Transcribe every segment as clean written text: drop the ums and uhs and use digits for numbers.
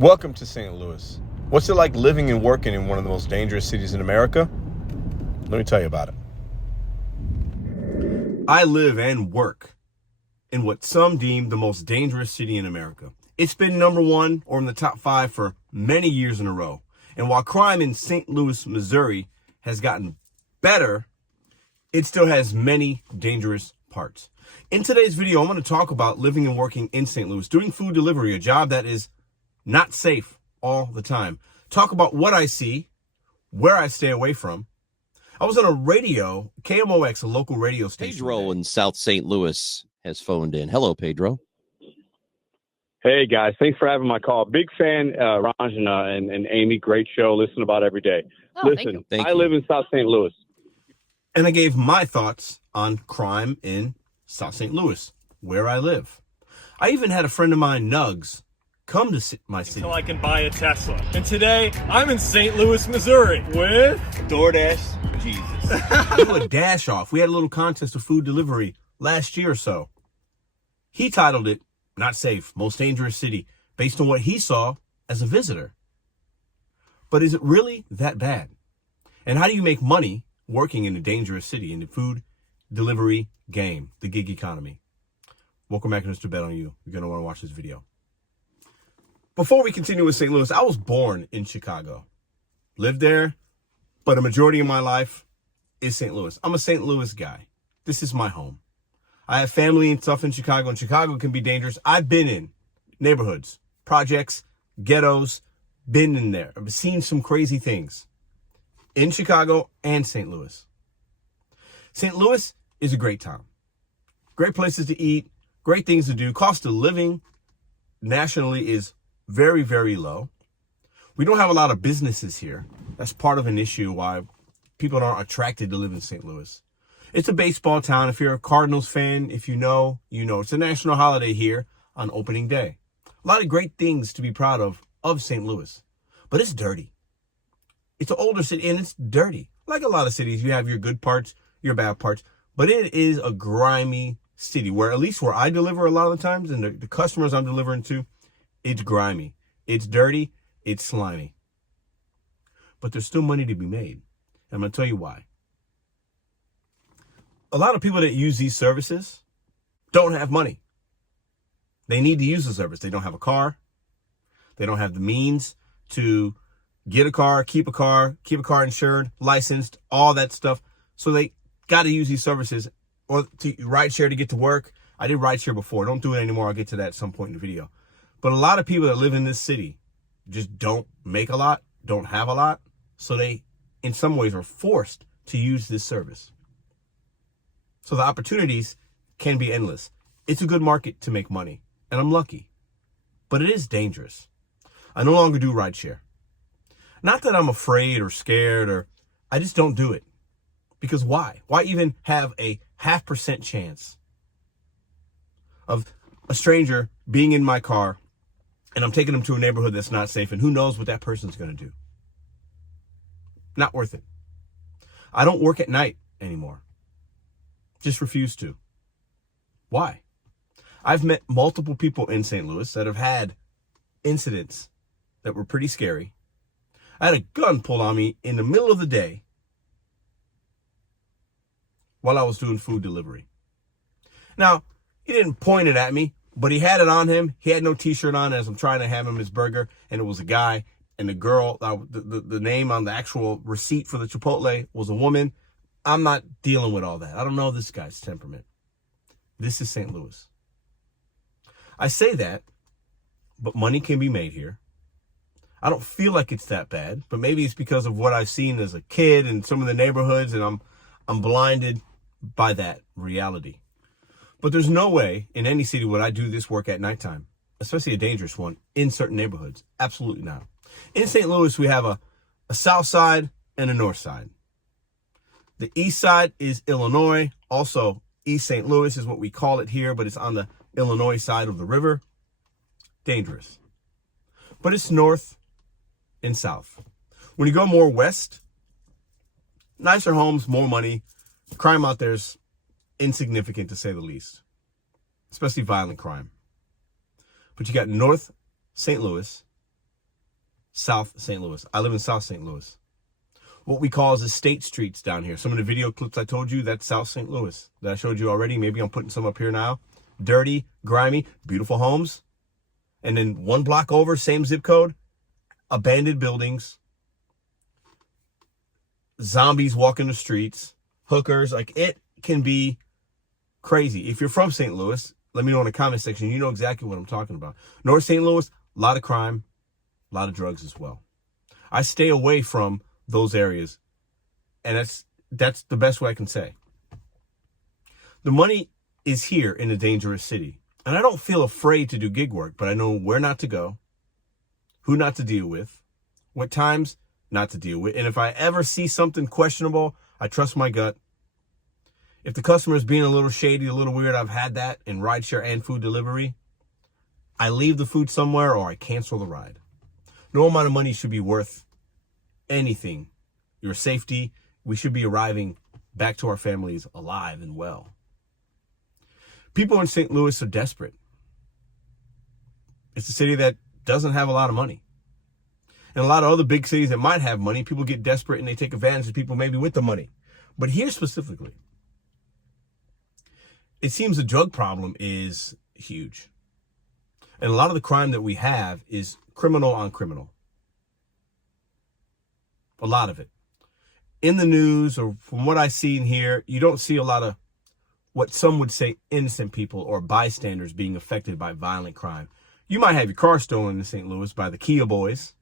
Welcome to St. Louis. What's it like living and working in one of the most dangerous cities in America? Let me tell you about it. I live and work in what some deem the most dangerous city in America. It's been number one or in the top 5 for many years in a row. And while crime in St. Louis, Missouri has gotten better, it still has many dangerous parts. In today's video, I'm going to talk about living and working in St. Louis, doing food delivery, a job that is not safe all the time. Talk about what I see, where I stay away from. I was on a radio, KMOX, a local radio station. Pedro in South St. Louis has phoned in. Hello, Pedro. Hey, guys. Thanks for having my call. Big fan, Ranjana and Amy. Great show. Listen about every day. Listen, Thank I you. live in South St. Louis. And I gave my thoughts on crime in South St. Louis, where I live. I even had a friend of mine, Nugs, come to my city. Until I can buy a Tesla. And today, I'm in St. Louis, Missouri with DoorDash Jesus. Do a dash off. We had a little contest of food delivery last year or so. He titled it, Not Safe, Most Dangerous City, based on what he saw as a visitor. But is it really that bad? And how do you make money working in a dangerous city in the food delivery game, the gig economy? Welcome back to Mr.BetonYou. You're going to want to watch this video. Before we continue with St. Louis, I was born in Chicago. Lived there, but a majority of my life is St. Louis. I'm a St. Louis guy. This is my home. I have family and stuff in Chicago, and Chicago can be dangerous. I've been in neighborhoods, projects, ghettos, been in there. I've seen some crazy things in Chicago and St. Louis. St. Louis is a great town. Great places to eat, great things to do. Cost of living nationally is very, very low. We don't have a lot of businesses here. That's part of an issue why people aren't attracted to live in St. Louis. It's a baseball town. If you're a Cardinals fan, if you know, you know. It's a national holiday here on opening day. A lot of great things to be proud of St. Louis. But it's dirty. It's an older city and it's dirty. Like a lot of cities, you have your good parts, your bad parts. But it is a grimy city where, at least where I deliver a lot of the times, and the customers I'm delivering to, it's grimy, it's dirty, it's slimy. But there's still money to be made. And I'm going to tell you why. A lot of people that use these services don't have money. They need to use the service. They don't have a car. They don't have the means to get a car, keep a car insured, licensed, all that stuff. So they got to use these services or to ride share to get to work. I did ride share before. Don't do it anymore. I'll get to that at some point in the video. But a lot of people that live in this city just don't make a lot, don't have a lot. So they, in some ways, are forced to use this service. So the opportunities can be endless. It's a good market to make money, and I'm lucky. But it is dangerous. I no longer do rideshare. Not that I'm afraid or scared, or I just don't do it. Because why? Why even have a 0.5% chance of a stranger being in my car and I'm taking them to a neighborhood that's not safe, and who knows what that person's going to do? Not worth it. I don't work at night anymore. Just refuse to. Why? I've met multiple people in St. Louis that have had incidents that were pretty scary. I had a gun pulled on me in the middle of the day while I was doing food delivery. Now, he didn't point it at me, but he had it on him. He had no t-shirt on as I'm trying to have him his burger, and it was a guy, and the girl, the name on the actual receipt for the Chipotle was a woman. I'm not dealing with all that. I don't know this guy's temperament. This is St. Louis. I say that, but money can be made here. I don't feel like it's that bad, but maybe it's because of what I've seen as a kid in some of the neighborhoods, and I'm blinded by that reality. But there's no way in any city would I do this work at nighttime, especially a dangerous one, in certain neighborhoods. Absolutely not. In St. Louis, we have a south side and a north side. The east side is Illinois. Also, East St. Louis is what we call it here, but it's on the Illinois side of the river. Dangerous. But it's north and south. When you go more west, nicer homes, more money. Crime out there's insignificant, to say the least, especially violent crime. But you got North St. Louis South St. Louis. I live in South St. Louis. What we call is the state streets down here. Some of the video clips I told you, that's South St. Louis that I showed you already. Maybe I'm putting some up here now. Dirty, grimy, beautiful homes. And then one block over, same zip code, abandoned buildings, zombies walking the streets, hookers. Like, it can be crazy. If you're from St. Louis, let me know in the comment section. You know exactly what I'm talking about. North St. Louis, a lot of crime, a lot of drugs as well. I stay away from those areas, and that's the best way I can say. The money is here in a dangerous city, and I don't feel afraid to do gig work, but I know where not to go, who not to deal with, what times not to deal with, and if I ever see something questionable, I trust my gut. If the customer is being a little shady, a little weird, I've had that in rideshare and food delivery, I leave the food somewhere or I cancel the ride. No amount of money should be worth anything. Your safety, we should be arriving back to our families alive and well. People in St. Louis are desperate. It's a city that doesn't have a lot of money. And a lot of other big cities that might have money, people get desperate and they take advantage of people maybe with the money. But here specifically, it seems the drug problem is huge. And a lot of the crime that we have is criminal on criminal. A lot of it. In the news, or from what I see and hear, you don't see a lot of what some would say innocent people or bystanders being affected by violent crime. You might have your car stolen in St. Louis by the Kia boys.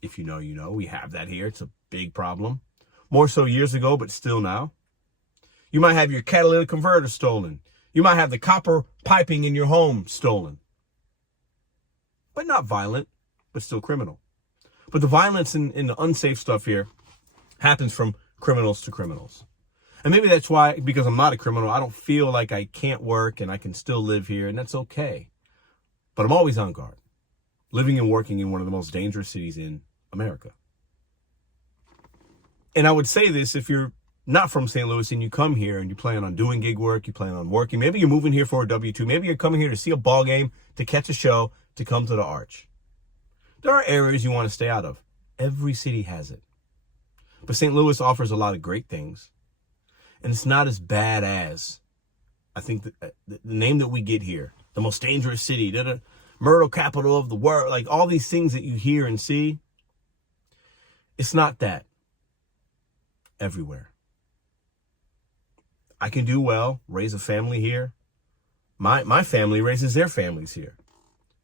If you know, you know. We have that here. It's a big problem. More so years ago, but still now. You might have your catalytic converter stolen. You might have the copper piping in your home stolen. But not violent, but still criminal. But the violence in the unsafe stuff here happens from criminals to criminals. And maybe that's why, because I'm not a criminal, I don't feel like I can't work and I can still live here, and that's okay. But I'm always on guard, living and working in one of the most dangerous cities in America. And I would say this, if you're not from St. Louis and you come here and you plan on doing gig work, you plan on working, maybe you're moving here for a W-2, maybe you're coming here to see a ball game, to catch a show, to come to the Arch. There are areas you want to stay out of. Every city has it. But St. Louis offers a lot of great things. And it's not as bad as, I think, the name that we get here, the most dangerous city, the murder capital of the world, like all these things that you hear and see. It's not that everywhere. I can do well, raise a family here. My family raises their families here.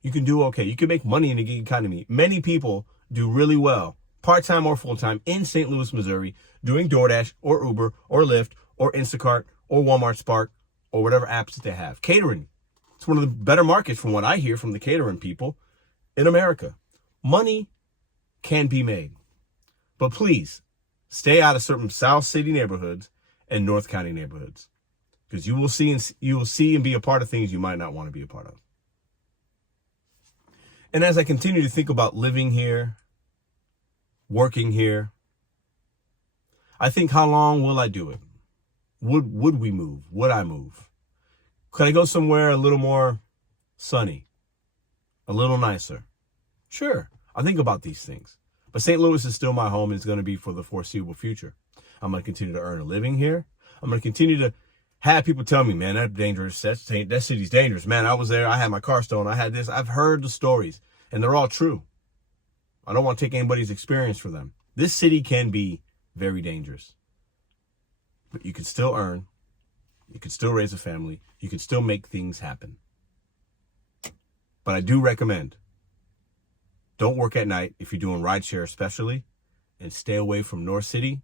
You can do okay. You can make money in the gig economy. Many people do really well, part-time or full-time, in St. Louis, Missouri, doing DoorDash or Uber or Lyft or Instacart or Walmart Spark or whatever apps that they have. Catering. It's one of the better markets from what I hear from the catering people in America. Money can be made. But please, stay out of certain South City neighborhoods and North County neighborhoods, because you will see and be a part of things you might not want to be a part of. And as I continue to think about living here, working here, I think, how long will I do it? Would we move? Would I move? Could I go somewhere a little more sunny, a little nicer? Sure, I think about these things. But St. Louis is still my home, and it's going to be for the foreseeable future. I'm going to continue to earn a living here. I'm going to continue to have people tell me, man, that's dangerous. That city's dangerous. Man, I was there. I had my car stolen. I had this. I've heard the stories, and they're all true. I don't want to take anybody's experience for them. This city can be very dangerous. But you can still earn. You can still raise a family. You can still make things happen. But I do recommend, don't work at night if you're doing rideshare especially, and stay away from North City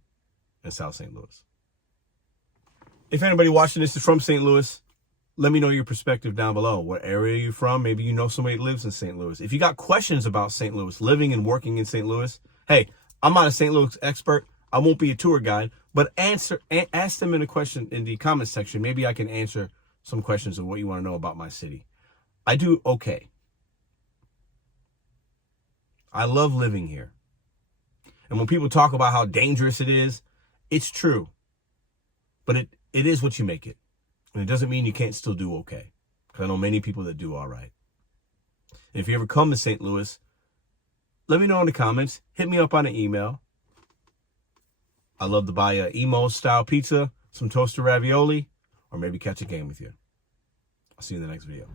and South St. Louis. If anybody watching this is from St. Louis, let me know your perspective down below. What area are you from? Maybe you know somebody that lives in St. Louis. If you got questions about St. Louis, living and working in St. Louis, hey, I'm not a St. Louis expert. I won't be a tour guide, but ask them in the comment section. Maybe I can answer some questions of what you want to know about my city. I do okay. I love living here. And when people talk about how dangerous it is, it's true. But it is what you make it. And it doesn't mean you can't still do okay. Because I know many people that do all right. And if you ever come to St. Louis, Let me know in the comments. Hit me up on an email. I'd love to buy a emo-style pizza, some toasted ravioli, or maybe catch a game with you. I'll see you in the next video.